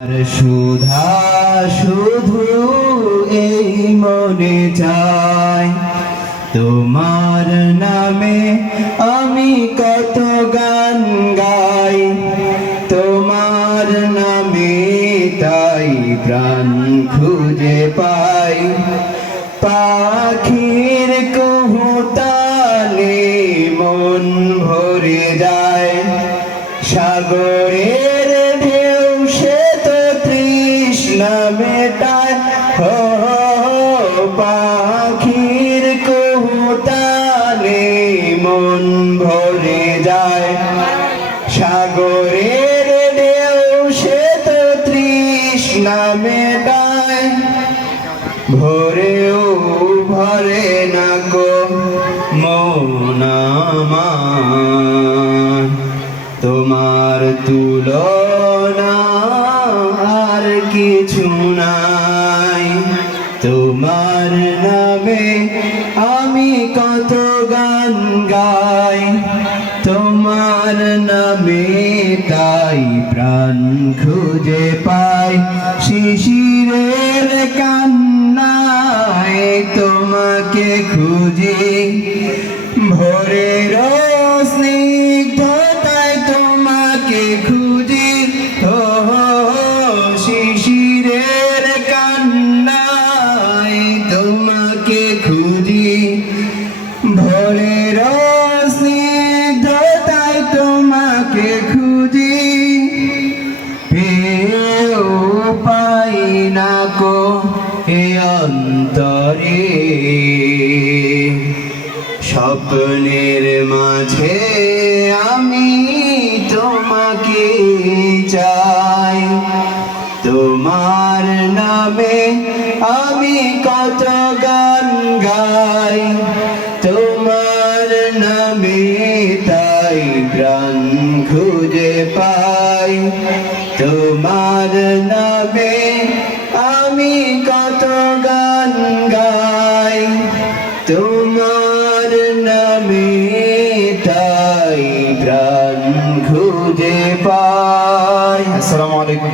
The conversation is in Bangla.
আর সুধা শুধু এই মনে চাই, তোমার নামে আমি কত গান গাই, তোমার নামে তাই প্রাণ খুঁজে পাই। পাখির কুহুতালে মন ভরে যায় সাগরের পাখির কুহুতালে মন ভরে যায়। সাগরের ঢেউ সে তো তৃষ্ণা মেটায় ভোরেও ভরে না গো মন আমার। তোমার তুলনা আর কিছু নাই। তোমার নামে আমি কত গান গাই। তোমার নামে তাই প্রাণ খুঁজে পাই। শিশিরের কান্নায় তোমাকে খুঁজি। ভোরের অন্তরে, স্বপ্নের মাঝে আমি তোমাকে চাই। তোমার নামে আমি কত গান গাই। তোমার নামে তাই প্রাণ খুঁজে পাই। তোমার নামে তোমার নামে তাই প্রাণ খুঁজে পাই। আসসালামু আলাইকুম।